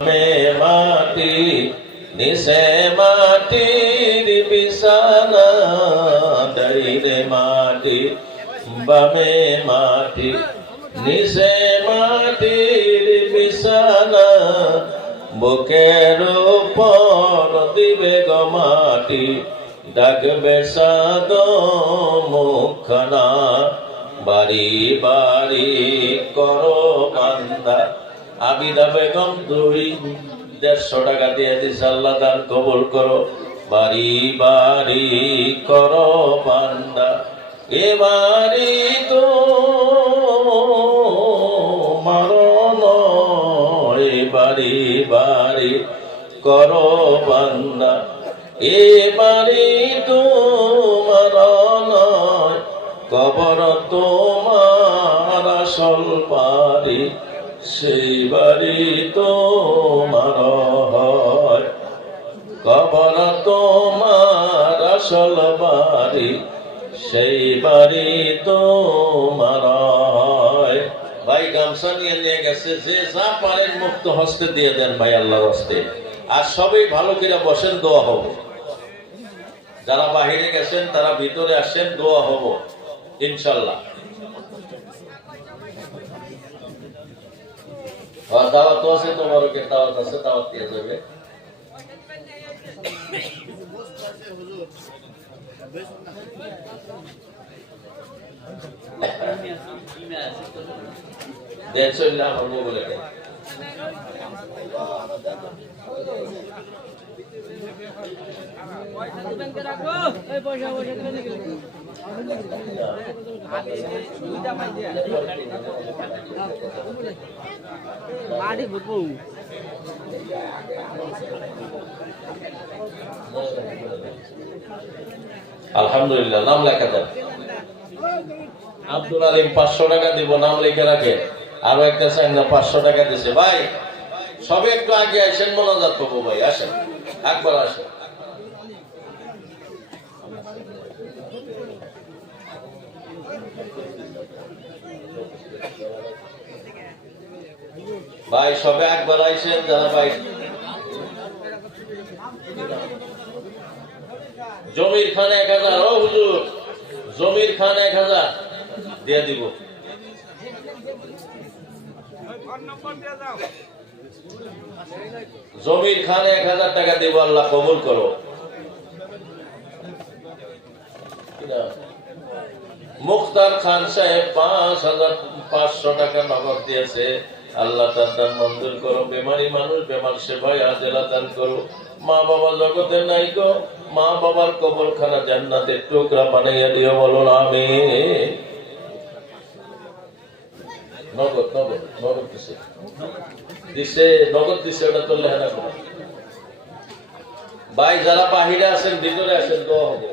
মাটি নিচে মাটির বিছানা, দাইরে মাটি বামে মাটি নিচে মাটির বিছানা, বুকের উপর দিবে গো মাটি, ডাকবে সাদ মুখখানা, বাড়ি বাড়ি করো বান্দা। আবিদা বেগম 250 টাকা দিয়ে দিছে, আল্লাহ দান কবুল করো। বাড়ি বাড়ি করো বান্দা, এ বাড়ি তো মারণ, এ বাড়ি বাড়ি করো বান্দা, এ বাড়ি তো মারণ, কবর তোমার আসল বাড়ি, সেই বাড়ি তোমার হয়, কবর তোমার আসল বাড়ি, সেই বাড়ি তোমার হয়। ভাই গামছা নিয়ে গেছে, যে যা পারেন মুক্ত হস্তে দিয়ে দেন ভাই, আল্লাহর হস্তে। আর সবাই ভালো করে বসেন, দোয়া হবে। যারা বাহিরে গেছেন তারা ভিতরে আসেন, দোয়া হব ইনশাল্লাহ। দাওয়াত আছে, তোমারকে দাওয়াত আছে, দাওয়াত দিয়ে যাবে। বলে আলহামদুলিল্লাহ। নাম লেখা দেন। আব্দুল আলিম 500 টাকা দিব, নাম লিখে রাখে। আরো একটা চাই না, 500 টাকা দিছে। ভাই সবে একটু আগে আসেন, মোনাজাত করবো। ভাই আসেন, একবার আসেন। ভাই সবে একবার আইসেন যারা। ভাই জমির খান 1000, ও হুজুর জমির খান 1000 দিয়ে দিব। জমির খান 1000 টাকা দিব, আল্লাহ কবুল করো। মুখতার খান সাহেব 5500 টাকা নগদ দিয়েছে, আল্লাহ তার দান মঞ্জুর করো। বেমারি মানুষ, বেমার সেবায় আজেলা দান করো। মা বাবা জগতে নাই গো, মা বাবার কবরখানা জান্নাতের টুকরা বানাইয়া দিও, বলো আমিন। নগদ নগদ নগদ দিছে, দিছে নগদ দিছে, ওটা তো লেহানা করো। ভাই যারা বাহিরে আছেন ভিতরে আসেন, দোয়া হবে।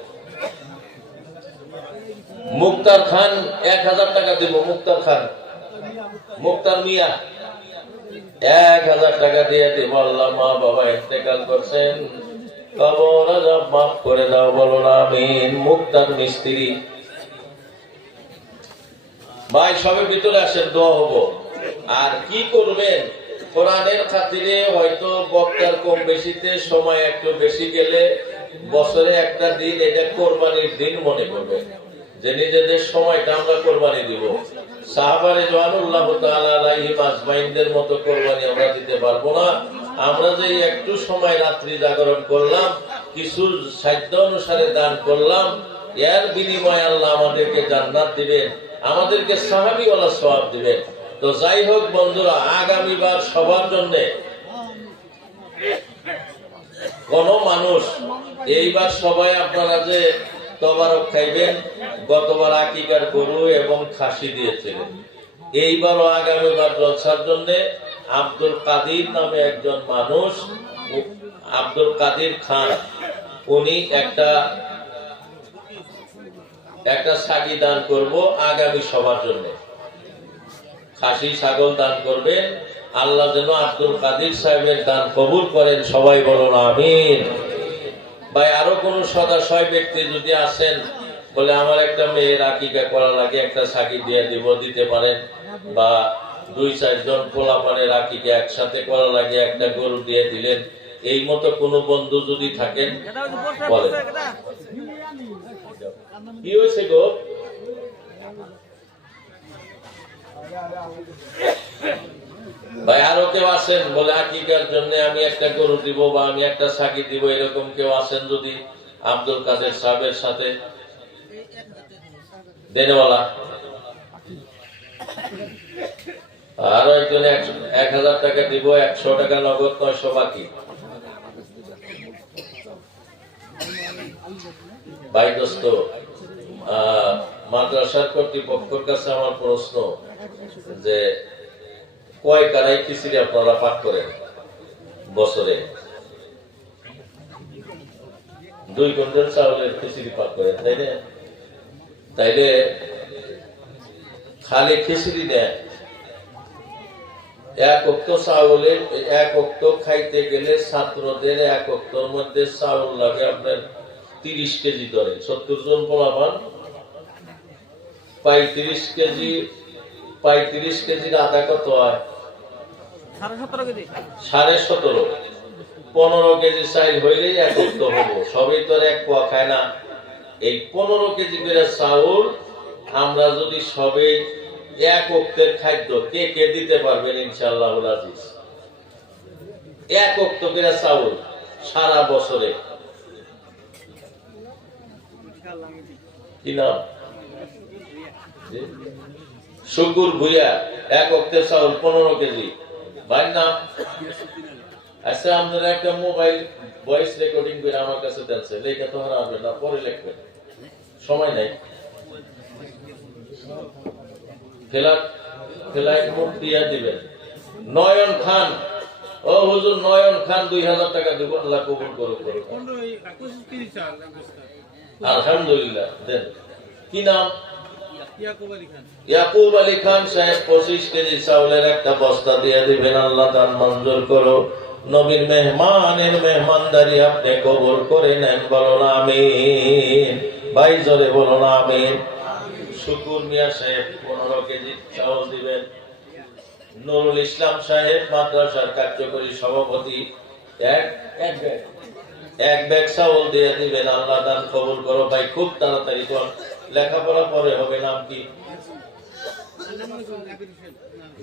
মুক্তার খান 1000 টাকা দিব। মুক্তার খান, মুক্তার মিয়া 1000 টাকা দিয়ে দিব। আল্লাহ মা বাবা ইন্তেকাল করছেন, কবর আযাব মাফ করে দাও, বলো আমিন। মুক্তার মিস্ত্রি। ভাই সবে ভিতরে আসেন, দোয়া হবো। আর কি করবেন, কোরআনের খাতিরে হয়তো বক্তার কম বেশিতে সময় একটু বেশি গেলে বছরে একটা দিন এটা কোরবানির দিন মনে করবেন, যে নিজেদের সময়টা আমরা কোরবানি দিব। সাহাবা রিজওয়ানুল্লাহ তাআলা আলাইহিম আজমাইনদের মতো কোরবানি আমরা দিতে পারবো না। আমরা যে একটু সময় রাত্রি জাগরণ করলাম, কিছু সাধ্য অনুসারে দান করলাম, এর বিনিময়ে আল্লাহ আমাদেরকে জান্নাত দিবেন, আমাদেরকে সাহাবীওয়ালা সওয়াব দিবেন। তো যাই হোক বন্ধুরা, আগামীবার সবার জন্য কোন মানুষ, এইবার সবাই আপনারা যে তবারক খাইবেন, গতবার আকিকার গরু এবং খাসি দিয়েছিলেন, এইবারও আগামীবার জলসার জন্য আব্দুল কাদির নামে একজন মানুষ, আব্দুল কাদির খান, উনি একটা ছাগি দান করব আগামী সবার জন্য। খাসি ছাগল দান করবেন, আল্লাহ যেন আব্দুল কাদির সাহেবের দান কবুল করেন, সবাই বলুন আমিন। ভাই আরো কোন সদাশয় ব্যক্তি যদি আসেন, বলে আমার একটা মেয়ের আকিকা করা লাগে, একটা ছাগি দিয়ে দিব, দিতে পারেন, বা 2-4 জন পোলাপানের আকিকা একসাথে করা লাগে, একটা গরু দিয়ে দিলেন। এই মতো কোন বন্ধু যদি থাকেন বলেন। কি হয়েছে গো? ভাই আরো কেউ আসেন বলে আকিকার জন্য আমি একটা গরু দিব বা আমি একটা সাকি দিব, এরকম কেউ আসেন যদি আব্দুল কাদের সাহেবের সাথে দেনেওয়ালা। আরো একজনে 1000 টাকা দিব, 100 টাকা নগদ, 900 বাকি। ভাই দোস্ত, মাদ্রাসার কর্তৃপক্ষের কাছে আমার প্রশ্ন যে কয় কারাই খিচুড়ি আপনারা পাঠ করেন বছরে? 2 কুইন্টাল চাউলের খিচুড়ি পাঠ করেন, তাই না? তাইলে খালি খিচুড়ি নেয়, 1 ওক্ত চাউলের 1 ওক্ত খাইতে গেলে ছাত্রদের 1 ওক্তর মধ্যে চাউল লাগে আপনার 30 কেজি ধরে। 70 জন পোলাপান 35 কেজি, 35 কেজির আধা কত হয়? 17.5 কেজি। 17.5, 15 কেজি চাইল হইলেই 1 ওক্ত হবো। সবই তো 1 পোয়া খায় না। এই 15 কেজি করে চাউল আমরা যদি সবে 1 ওক্তের খাদ্য কে কে দিতে পারবেন ইনশাআল্লাহুল আজিজ? 1 ওক্ত করে চাউল সারা বছরে। কি নাম? শুকুর ভুইয়া। 1 ওক্তের চাউল 15 কেজি। ভাই না? আচ্ছা, আপনারা একটা মোবাইল ভয়েস রেকর্ডিং করে আমার কাছে দেন, লেখা তো হারাবেন না, পরে লিখবেন, সময় নাই। ফ্লাইট মোড দিয়া দিবেন। নয়ন খান, ও হুজুর নয়ন খান 2000 টাকা দিব, আল্লাহ কবুল করুক। আলহামদুলিল্লাহ, দেন। কি নাম? ইয়াকুব আলী খান সাহেব 25 কেজি চাউলের একটা বস্তা দিয়ে দিবেন, আল্লাহ দান মঞ্জুর করো। নবীর মেহমানের মেহমানদারি আপনি কবুল করে নেন, বলো না আমিন। ভাই জোরে বলো না আমিন। শুকুর মিয়া সাহেব 15 কেজি চাউল দিবেন। নুরুল ইসলাম সাহেব মাদ্রাসার কার্যকরী সভাপতি এক ব্যাগ চাউল দিয়ে দিবেন, আল্লাহ দান কবুল করো। ভাই খুব তাড়াতাড়ি কর, লেখাপড়া পরে হবে। নাম কি?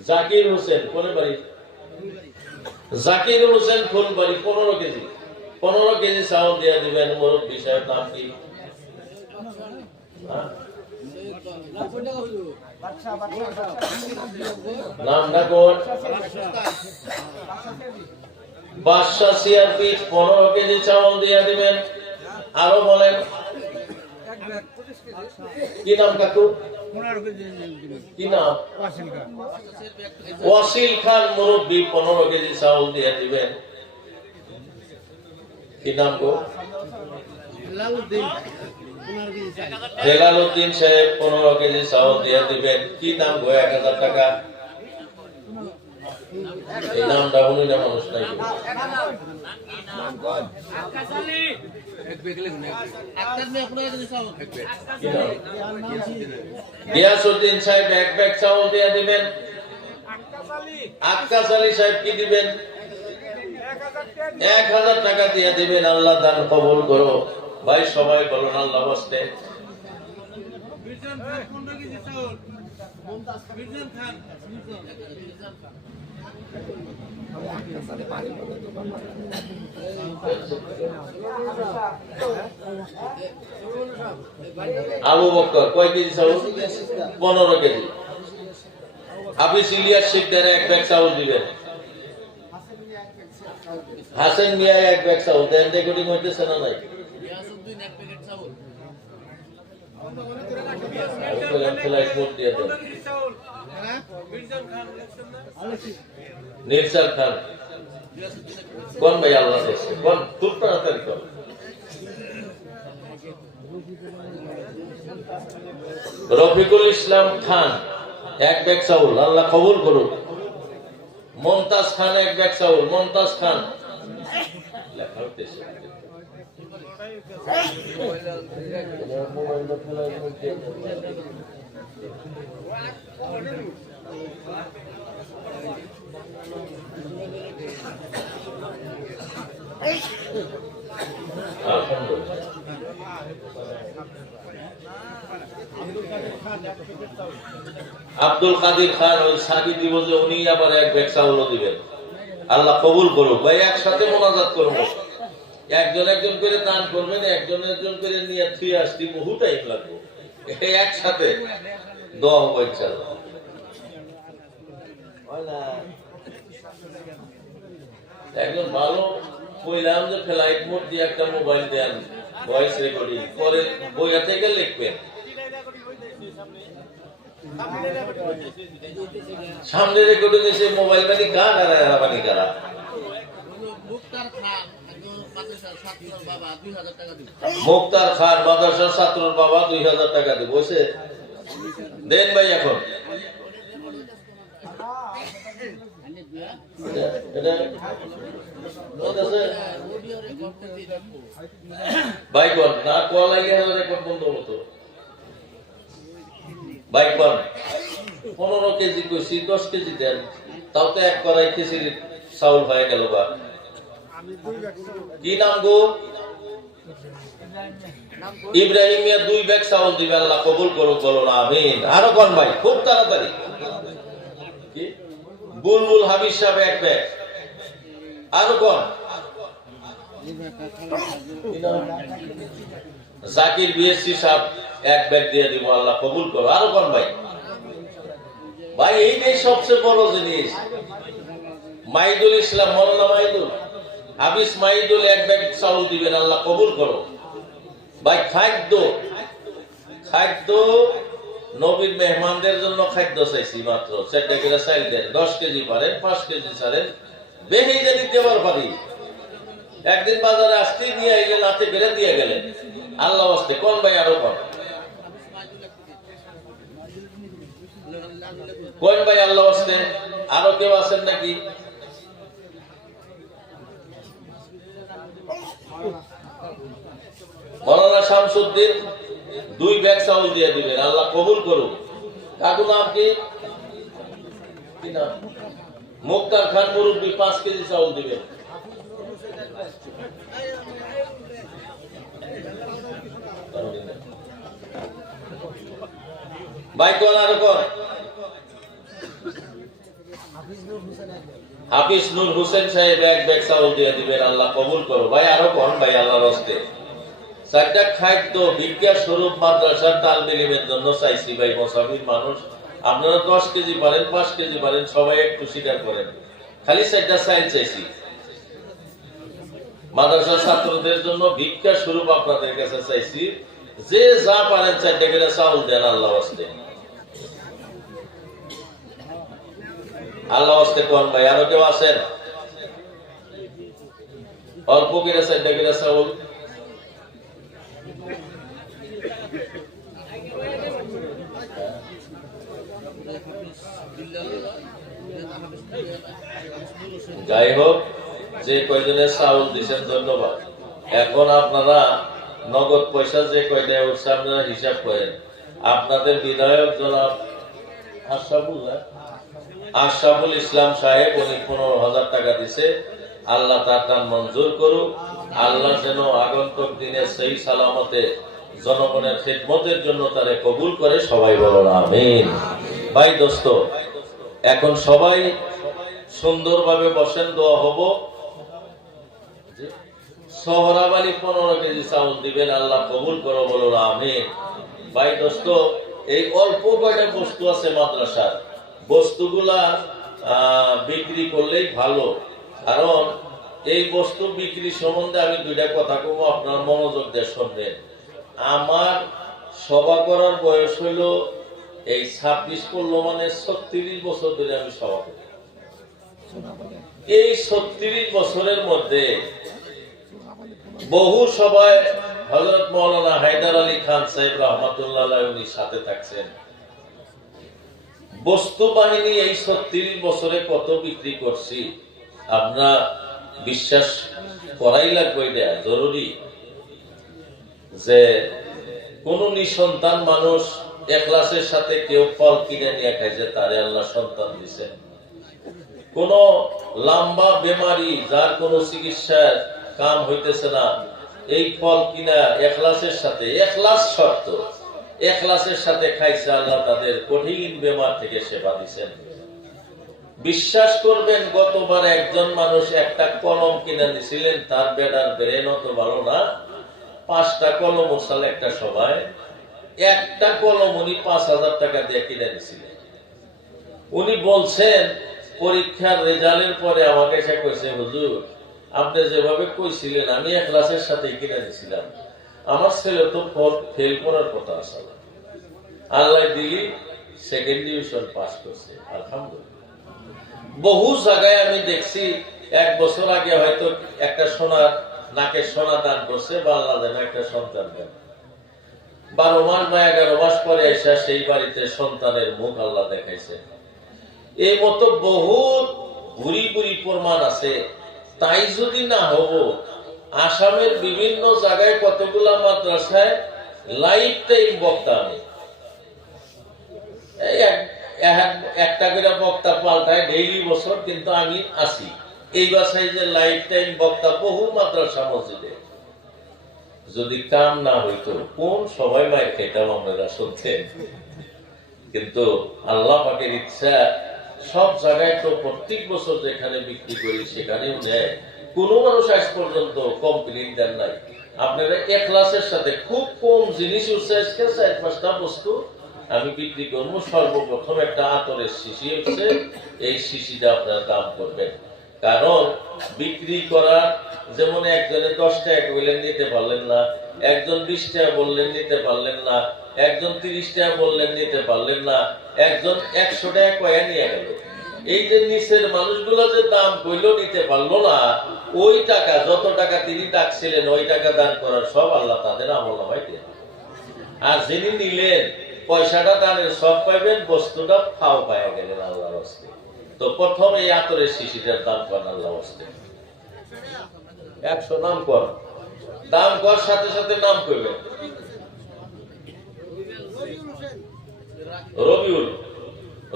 জাকির হোসেন। কোন বাড়ি? জাকির হোসেন ফুলবাড়ি। 15 কেজি চাউল দিয়ে দিবেন। মুরব্বী সাহেব নাম কি? নামটা কোন? বাদশাহ সিআরপি 15 কেজি চাউল দিয়ে দিবেন। আরো বলেন কি নাম কাকু? কি নাম? ওয়াসিল খান মুরব্বী 15 কেজি চাউল দিয়ে দিবেন। কি নাম গো? হেলালুদ্দিন সাহেব 15 কেজি চাউল দিয়ে দিবেন। কি নাম গো? 1000 টাকা। এই নামটা উনি না মানুষ নাই। গিয়াসউদ্দিন সাহেব 1 ব্যাগ চাউল দিয়ে দিবেন। আক্কাস আলী সাহেব কি দিবেন? 1000 টাকা দিয়ে দিবেন, আল্লাহ দান কবুল করো। ভাই সবাই বলুন আল্লাহ বস্তে। আবু বকর কয় কেজি চাউল? 15 কেজি। হাফিজ ইলিয়াস শিকদার 1 ব্যাগ চাউল দিবেন। হাসান মিয়া 1 ব্যাগ চাউল দেন। রেকর্ডিং হইতেছে না নাই? নিরসার খান কোন ভাই? আল্লাহ দেখছে কোন? খুব তাড়াতাড়ি কর। রফিকুল ইসলাম খান 1 ব্যাগ চাউল, আল্লাহ কবুল করুক। মমতাজ খান 1 ব্যাগ চাউল। মমতাজ খান লেখা হইতেছে। আব্দুল কাদির খান ওই সাদি দিব যে উনি আবার এক ব্যাগ চাউল দিবেন, আল্লাহ কবুল করুক। ভাই একসাথে মোনাজাত করবো, একজন একজন করে দান করবেন, একজন একজন করে নিয়ে থুয়ে আসতে বহু টাইম লাগবে, একসাথে দোয়া হবো ইনশাআল্লাহ। একজন ভালো বললাম যে ফ্লাইট মোড দিয়ে একটা মোবাইল দেন, ভয়েস রেকর্ডিং পরে বইয়া থেকে লিখবেন, সামনে রেকর্ডিং এসে মোবাইল বানি কার আর বানি কারা। মুক্তার খান মাদ্রাসার ছাত্রর বাবা 2000 টাকা দিব, দেন ভাই। এখন বাইকন না কোয়া লাগিয়ে রেকর্ড বন্ধ হতো। বাইকন 15 কেজি কইছি, 10 কেজি দেন, তাও তো এক কড়াই খিচুড়ি চাউল হয়ে গেল। বা কি নাম গো? ইব্রাহিম মিয়া 2 ব্যাগ চাউল দিবে, আল্লাহ কবুল করুক, বলো না আমিন। আরো কোন ভাই খুব তাড়াতাড়ি। কি বুলবুল হাবিব সাহেব 1 ব্যাগ। আরো কোন? জাকির বিএসসি সাহেব 1 ব্যাগ দিয়ে দিব, আল্লাহ কবুল করো। আরো কোন ভাই? ভাই এইটাই সবচেয়ে বড় জিনিস। মাইদুল ইসলাম, মৌলানা মাইদুল, হাবিস মাইদুল 1 ব্যাগ চাউল দিবেন, আল্লাহ কবুল করো। ভাই খাদ্য নবীর মেহমানদের জন্য খাদ্য চাইছি, মাত্র 4 টাকা চাইল দেন, 10 কেজি পারেন, 5 কেজি ছাড়েন, বেশি জানি দেবার পারি। একদিন বাজারে আসতে নিয়ে আইলেন, হাতে বেড়ে দিয়ে গেলেন, আল্লাহ আসতে। কোন ভাই? আরো কোন ভাই? আল্লাহ আসতে আরো কেউ আছেন নাকি? মৌলানা শামসুদ্দিন 2 ব্যাগ চাউল দিয়ে দিবেন, আল্লাহ কবুল করুক। কাকু নাম কি? মুক্তার খান মুরব্বী 5 কেজি চাউল দিবেন। ভাই কোন? আরো কোন? হাফিজ নূর হোসেন সাহেব 1 ব্যাগ চাউল দিয়ে দিবেন, আল্লাহ কবুল করো। ভাই আরো কোন? ভাই আল্লাহর হস্তে 4টা খাদ্য ভিক্ষা স্বরূপ মাদ্রাসার তালবে ইলমের জন্য চাইছি। ভাই মুসাফির মানুষ, আপনারা 10 কেজি পারেন, 5 কেজি পারেন, সবাই একটু স্বীকার করেন। খালি 4টা চাইল চাইছি মাদ্রাসার ছাত্রদের জন্য ভিক্ষা স্বরূপ আপনাদের কাছে চাইছি। যে যা পারেন 4 টাকা চাউল দেন, আল্লাহ হস্তে, আল্লাহ হস্তে। কোন ভাই? আরো কেউ আছেন? অল্প করে 4 টাকা চাউল। যাই হোক, যে কয়জনের চাউল দিচ্ছেন ধন্যবাদ। এখন আপনারা নগদ পয়সা যে কয়টা উঠছে আপনারা হিসাব করেন। আপনাদের বিধায়ক জনাব আশরাফুল ইসলাম সাহেব, উনি 15,000 টাকা দিছে, আল্লাহ তার দান মঞ্জুর করুক। আল্লাহ যেন আগন্তুক দিনে সেই সালামতে জনগণের খিদমতের জন্য তারে কবুল করে, সবাই বলুন আমিন। ভাই দোস্ত, এখন সবাই সুন্দরভাবে বসেন, দোয়া হব। সোহরাব আলী 15 কেজি চাউল দিবেন, আল্লাহ কবুল করো, বলুন আমিন। ভাই দোস্ত, এই অল্প কয়টা বস্তু আছে মাদ্রাসার, বস্তুগুলা বিক্রি করলেই ভালো। কারণ এই বস্তু বিক্রি সম্বন্ধে আমি 2টা কথা কব, আপনার মনোযোগ দিয়ে শুনবেন। আমার সভা করার বয়স হইল এই 26 করলো, মানে 36 বছর ধরে আমি সভা করি। এই 36 বছরের মধ্যে বহু সভায় হযরত মাওলানা হায়দার আলী খান সাহেব রহমাতুল্লাহ আলাইহি উনি সাথে থাকছেন। বস্তু বাহিনী এই 36 বছরে কত বিক্রি করছি, আপনারা বিশ্বাস করাই লাগবে, এটা জরুরি। যে কোন নিঃসন্তান মানুষ এখলাসের সাথে কেউ ফল কিনে নিয়ে খাইছে, তারে আল্লাহ সন্তান দিচ্ছেন। কোন লম্বা বেমারি যার কোন চিকিৎসার কাম হইতেছে না, এই ফল কিনা এখলাসের সাথে, এখলাস শর্ত, এখলাসের সাথে খাইছে, আল্লাহ তাদের কঠিন বেমার থেকে সেবা দিচ্ছেন। বিশ্বাস করবেন, গতবার একজন মানুষ একটা কলম কিনে নিছিলেন, তার বেটার ব্রেন অত ভালো না, 5টা কলম ওসাল একটা সবাই, একটা কলম উনি 5,000 টাকা দিয়ে কিনে নিছিলেন। উনি বলছেন পরীক্ষার রেজাল্টের পরে আমাকে এসে কইছে, হুজুর আপনি যেভাবে কইছিলেন আমি এখলাসের সাথে কিনে নিছিলাম, আমার ছেলে তো ফেল করার কথা আসলে, আল্লাহ দিলি সেকেন্ড ডিভিশন পাস করছে, আলহামদুলিল্লাহ। বহু জায়গায় আমি দেখছি 1 বছর আগে হয়তো একটা সোনা, নাকের সোনা দান করছে, বা আল্লাহ যেন একটা সন্তান দেন, 12 মাস বা 11 মাস পরে এসে সেই বাড়িতে সন্তানের মুখ আল্লাহ দেখাইছে। এই মতো বহুত ভুরি ভুরি প্রমাণ আছে। তাই যদি না হব, আসামের বিভিন্ন জায়গায় কতগুলা মাদ্রাসায় লাইফ টাইম বক্তা আমি, একটা করে বক্তা পাল্টায় ডেইলি বছর, কিন্তু আমি আছি এই বাসায় যে লাইফ টাইম বক্তা বহু মাদ্রাসা মসজিদে। যদি কাম না হইতো কোন সবাই মায়ের খেতাম আপনারা শুনতেন, কিন্তু আল্লাহ পাকের ইচ্ছা সব জায়গায় তো প্রত্যেক বছর যেখানে বিক্রি করি সেখানেও নেয়। কোন মানুষ আজ পর্যন্ত কমপ্লেইন দেন নাই। আপনারা এখলাসের সাথে খুব কম জিনিস উঠছে, 4-5টা বস্তু আমি বিক্রি করবো। সর্বপ্রথম একটা আতরের শিশি হচ্ছে, এই শিশিটা আপনারা দাম করবেন, কারণ বিক্রি করার যেমন একজনে 10 টাকা বললেন নিতে পারলেন না, একজন 20 টাকা বললেন নিতে পারলেন না, একজন 30 টাকা বললেন নিতে পারলেন না, একজন 100 টাকা কয়া নিয়ে গেল। এই যে নিচের মানুষগুলো যে দাম কইল নিতে পারলো না, ওই টাকা, যত টাকা তিনি ডাকছিলেন ওই টাকা দান করার সব আল্লাহ তাদের আমলনামায় দেন। আর যিনি নিলেন পয়সাটা দানের সব পাইবেন, বস্তুটা ফাও পাওয়া গেলেন আল্লাহর হস্তে। তো প্রথম এই আতরের শিশিটার দাম করেন আল্লাহর হস্তে, 100 নাম কর, দাম কর সাথে সাথে নাম করবেন।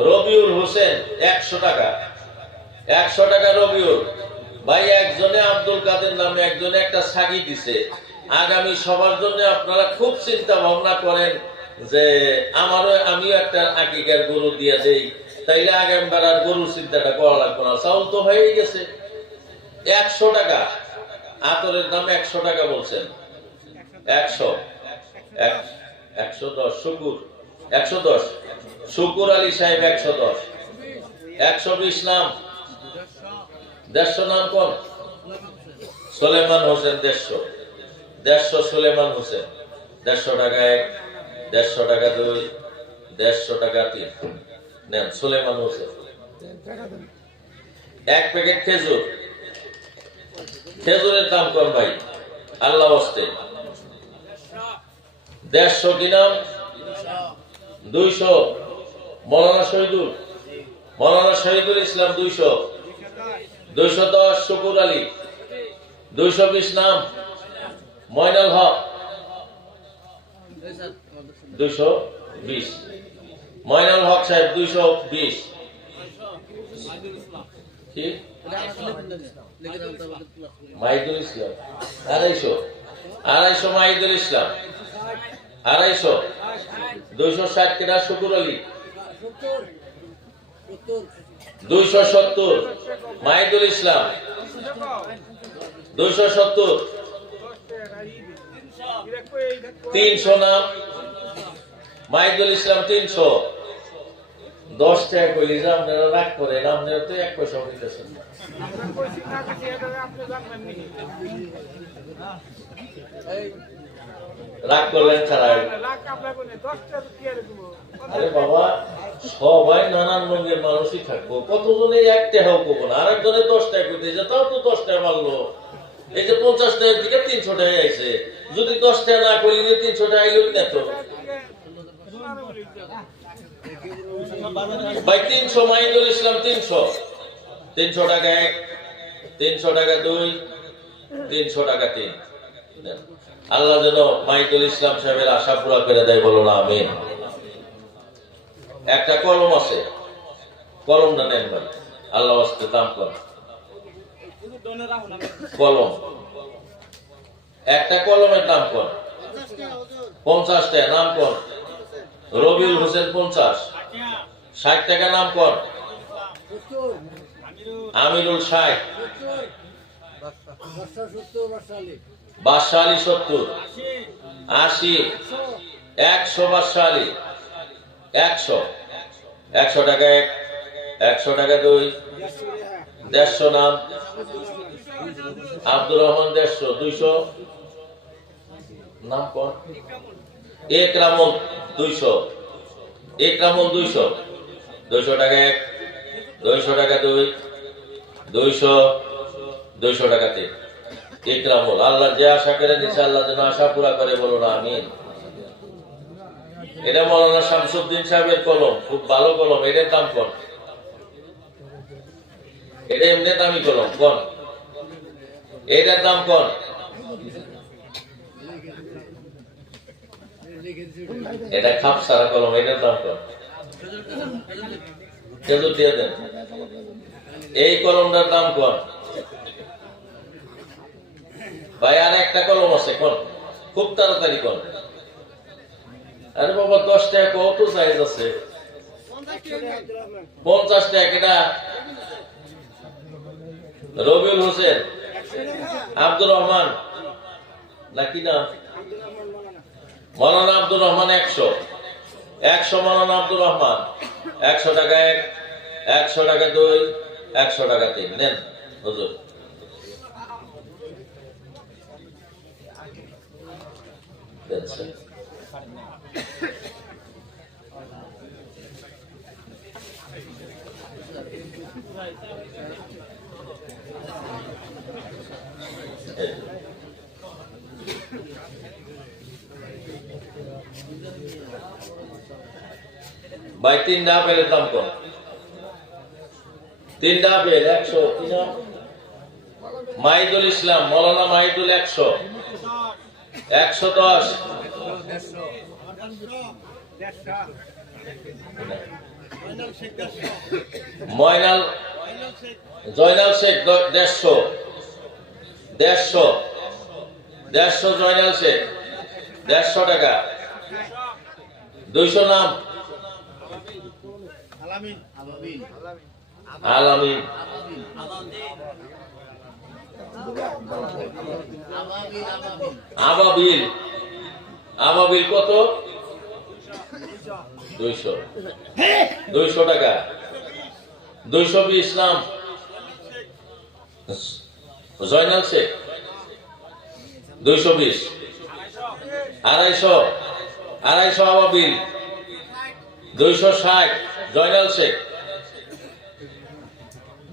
রবিউল হোসেন 100 টাকা, 100 টাকা রবিউল ভাই। একজনে আব্দুল কাদের নামে একজনে একটা সাগি দিছে। আগামী সবার জন্য আপনারা খুব চিন্তা ভাবনা করেন যে আমিও একটা আকিকার গরু দিয়ে দেই, তাইলে আগামীবার আর গরুর চিন্তাটা করা লাগবে না, চাউল তো হয়ে গেছে। 100 টাকা আতরের দাম, 100 টাকা বলছেন, 110 শুকুর, 110 শুকুর আলী সাহেব 110, 120 নাম, 150 নাম কোন? সুলেমান হোসেন 150 সুলেমান হোসেন, 150 টাকা 1, 150 টাকা 2, 150 টাকা 3 নেন সুলেমান হোসেন। 1 প্যাকেট খেজুর, খেজুরের দাম কম ভাই আল্লাহ হস্তে, 150 কি নাম? 200 মৌলানা শহীদুল ইসলাম 200, 210 শুকুর আলী, 220 নাম ময়নাল হক, 220 ময়নাল হক সাহেব 220, কি মাহিদুল ইসলাম 250 মাহিদুল ইসলাম 250, 260 কেটা শুকুর আলী, 270 মাহিদুল ইসলাম, 270 300 নাম মাহিদুল ইসলাম 300, 10 টাকা কইলি যে আপনারা রাগ করেন, আপনারা তো 1 পয়সা দিতেছেন না। রাগ করলেন ছাড়া, আরে বাবা সবাই নানান রঙের মানুষই থাকবো, কতজনে 1 টাকাও করবো না, আর একজনে 10 টাকা করতে তাও তো 10 টাকা মারলো। এই যে 50 টাকার দিকে 300 টাকা আইছে, যদি 10 টাকা না করলে 300 টাকা আইল না তো ভাই। 300 মাহিদুল ইসলাম 300, 300 টাকা 1, 300 টাকা 2, 300 টাকা 3। আল্লাহ যেন মাহিদুল ইসলাম সাহেবের আশা পুরা করে দেয়, বলো না আমিন। একটা কলম আছে, কলমটা নেন ভাই আল্লাহ আস্তে দাম কর। কলম, একটা কলমের দাম কর 50 টাকা। নাম কর রবিউল হোসেন 50। 60 টাকা। নাম কর আমিরুল 60। বাদশা আলী 70। 80। 100 বাদশা আলী 100। 100 টাকা 1, 100 টাকা 2, 150। নাম আব্দুর রহমান 150। 200। নাম কর একরামুল 200। একরামুল 200। 200 টাকা 1, 200 টাকা 2, 200। 200 টাকা 3। একরামুল। আল্লাহ যে আশা করে দিচ্ছে আল্লাহ যেন আশা পুরা করে, বলো না আমিন। এটা মৌলানা শামসুদ্দিন সাহেবের কলম, খুব ভালো কলম। এটার দাম কর। এটা এমনি দামি কলম কর। এটার দাম কর। এটা খাপ সারা কলম। এটার দাম কর। খেজুর দিয়ে দেন। এই কলমটার দাম কর ভাই। আর একটা কলম আছে, কর খুব তাড়াতাড়ি কর। আরে বাবা 10 টাকা কত সাইজ আছে? 50 টাকা। এটা রবিউল হোসেন, আব্দুর রহমান নাকি না? মৌলানা আব্দুর রহমান 100। 100 মৌলানা আব্দুর রহমান। 100 টাকা 1, 100 টাকা 2, 100 টাকা 3। নেন হুজুর। ভাই 3 আপেলের দাম কম। 3 আপেল 100। মাহিদুল ইসলাম, মৌলানা মাহিদুল 100। 110। ময়নাল জয়নাল শেখ 150। 150। 150 জয়নাল শেখ 150 টাকা। 200। নাম আলামিন। আবাবিল। আবাবিল কত? 200। 200 টাকা। 220। নাম জয়নাল শেখ 220। 250। 250 আবাবিল। 260 জয়নাল শেখ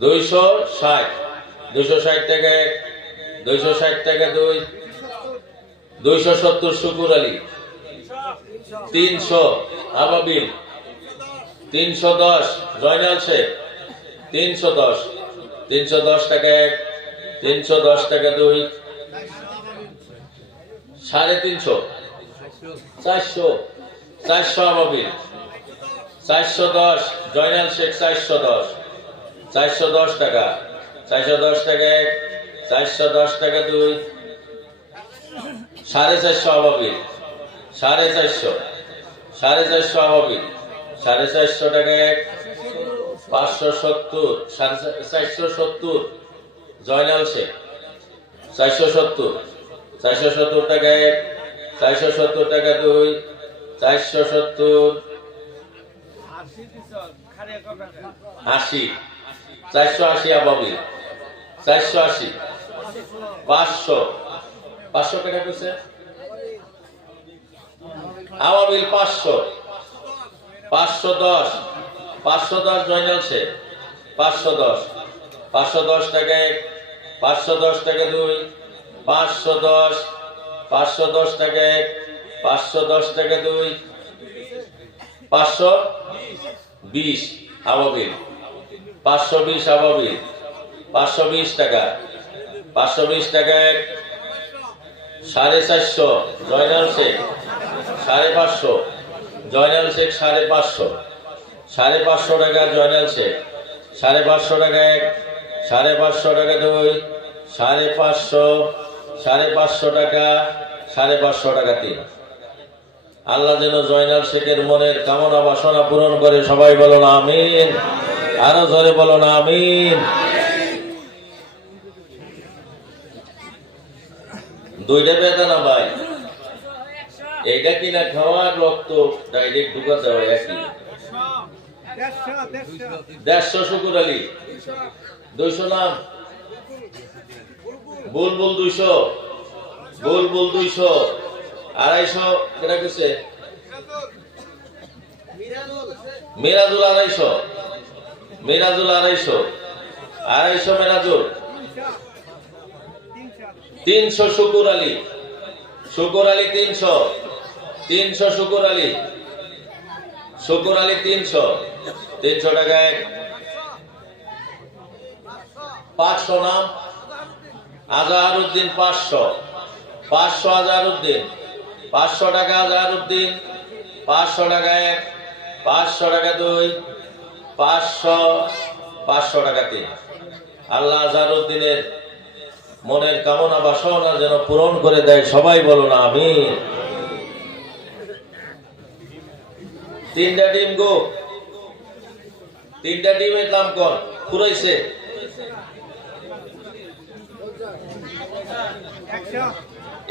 260। 260 টাকা 1, 260 টাকা 2, 270 শুকুর আলী। 300 আবাবিল। 310 জয়নাল শেখ 310। 310 টাকা 1, 310 টাকা 2, 350। 400। 400 আবাবিল। 410 জয়নাল শেখ 410। 410 টাকা। 410 টাকা 1, 410 টাকা 2, 450 আবাবিল। 450। 450 আবাবিল। 450 টাকা 1, 570। 470 জয়নাল শেখ 470। 470 টাকা 1, 470 টাকা 2, 470। 80। 480 আবাবিল। 480। 500। 500 টাকা কইছে আবাবিল। 500। 510। 510 জয়নাল শেখ 510। 510 টাকা 1, 510 টাকা 2, 510। 510 টাকা 1, 510 টাকা 2, 520 আবাবিল। 520 আবাবিল। 520 টাকা। 520 টাকা 1, 450 জয়নাল শেখ 550। জয়নাল শেখ 550। 550 টাকা জয়নাল শেখ 550 টাকা 1, 550 টাকা 2, 550, 550 টাকা, 550 টাকা 3। আল্লাহ যেন জয়নাল শেখের মনের কামনা বাসনা পূরণ করে, সবাই বলো না আমিন। আরো জোরে বলো না আমিন। দুইটা বেদনা ভাই, এইটা কিনা খাওয়ার রক্ত ডাইরেক্ট ঢুকা দেওয়া একই। 150 শুকুর আলী 200 নাম, বুলবুল 200, বুলবুল 200, 250 কেনা গেছে মিরাজুল 250, মিরাজুল 250, 250 মিরাজুল। 300 শুকুর আলী, শুকুর আলী 300, 300 শুকুর আলী, শুকুর আলী 300, 300 টাকা 1। 500 নাম আজহারউদ্দিন 500, 500 আজহারউদ্দিন, 500 টাকা আজহারউদ্দিন, 500 টাকা 1, 500 টাকা 2, 500, 500 টাকা 3। আল্লাহ আজহারউদ্দিনের মনের কামনা বাসনা যেন পূরণ করে দেয়, সবাই বলো না আমিন। 3টা ডিম গো, 3টা ডিমের দাম কোন পুরাইছে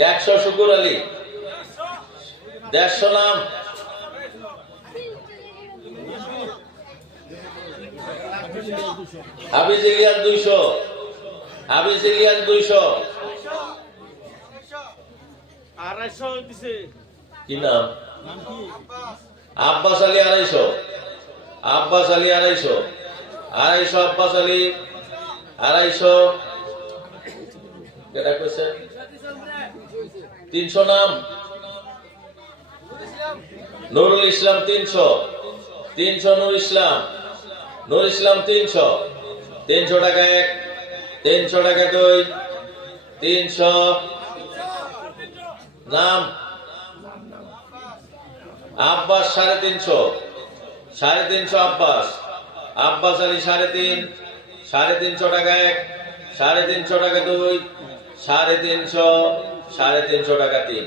100 শুকুর আলী। 150 নাম হাফিজ ইলিয়াস 200, হাফিজ ইলিয়াস 200, 250 দিছে। কি নাম আব্বাস আলী 250, আব্বাস আলী 250, 250 আব্বাস আলী 250 কেটা কইছে। 300 নাম নুরুল ইসলাম 300, 300 নুর ইসলাম, নুর ইসলাম 300, 300 টাকা 1, 300 টাকা 2, 300 নাম আব্বাস 350, 350 আব্বাস, আব্বাস আলী 3.5, 350 টাকা 1, 350 টাকা 2, 350, 350 টাকা 3।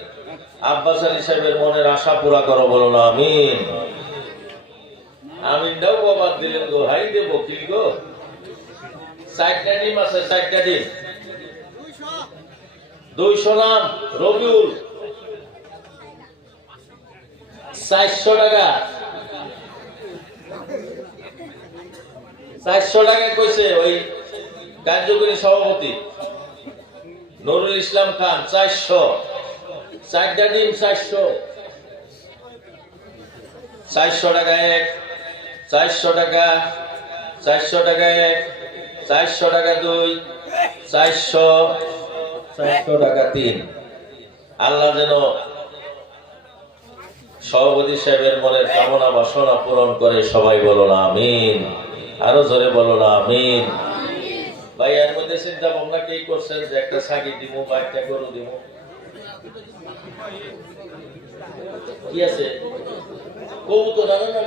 আব্বাস আলী সাহেবের মনের আশা পুরা করো, বলো না আমিন। আমিনটাও বাবা দিলেন গো, হাই দেব কি গো। 4টা ডিম আছে, 4টা ডিম 200 নাম রবিউল 400 টাকা, 400 টাকা কইছে ওই কার্যকরী সভাপতি নুরুল ইসলাম খান 400, 4টা ডিম 400, 400 টাকা 1, 400 টাকা, 400 টাকা 1, 400 টাকা 2, 400, 400 টাকা 3। আল্লাহ যেন সভাপতি সাহেবের মনের কামনা বাসনা পূরণ করে, সবাই বলো না আমিন। আরো জোরে বলো না আমিন। ভাই এর মধ্যে চিন্তা ভাবনা কি করছেন যে একটা ছাগি দিব বা একটা গরু দিব? কি আছে কবুতর না না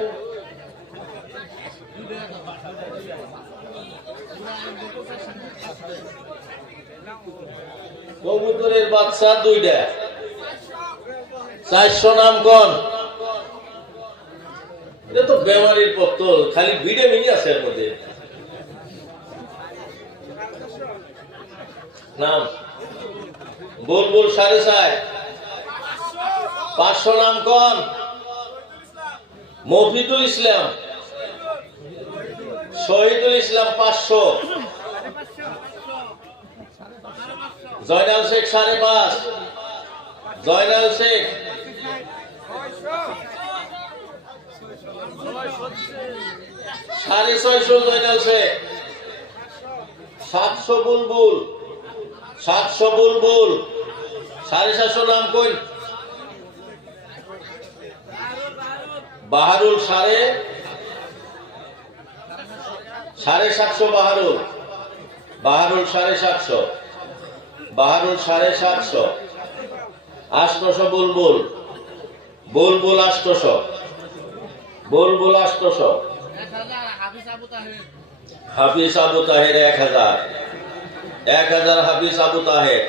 কবুতরের বাচ্চা 2টা 400 নাম কোন? এটা তো বেমারির পত্র, খালি ভিটামিনই আছে এর মধ্যে। নাম বুলবুল 4.5, 500 নাম কোন? মফিদুল ইসলাম, শহীদুল ইসলাম 500, জয়নাল শেখ 5.5, জয়নাল শেখ 650, জয়নাল শেখ 700 বুলবুল, 700 বুলবুল, 750 নাম কই? বাহারুল 750, বাহারুল, বাহারুল 750, বাহারুল 750, 800 বুলবুল, বুলবুল 800, বুলবুল 800, হাফিজ আবু তাহের 1000, 1000 হাফিজ আবু তাহের।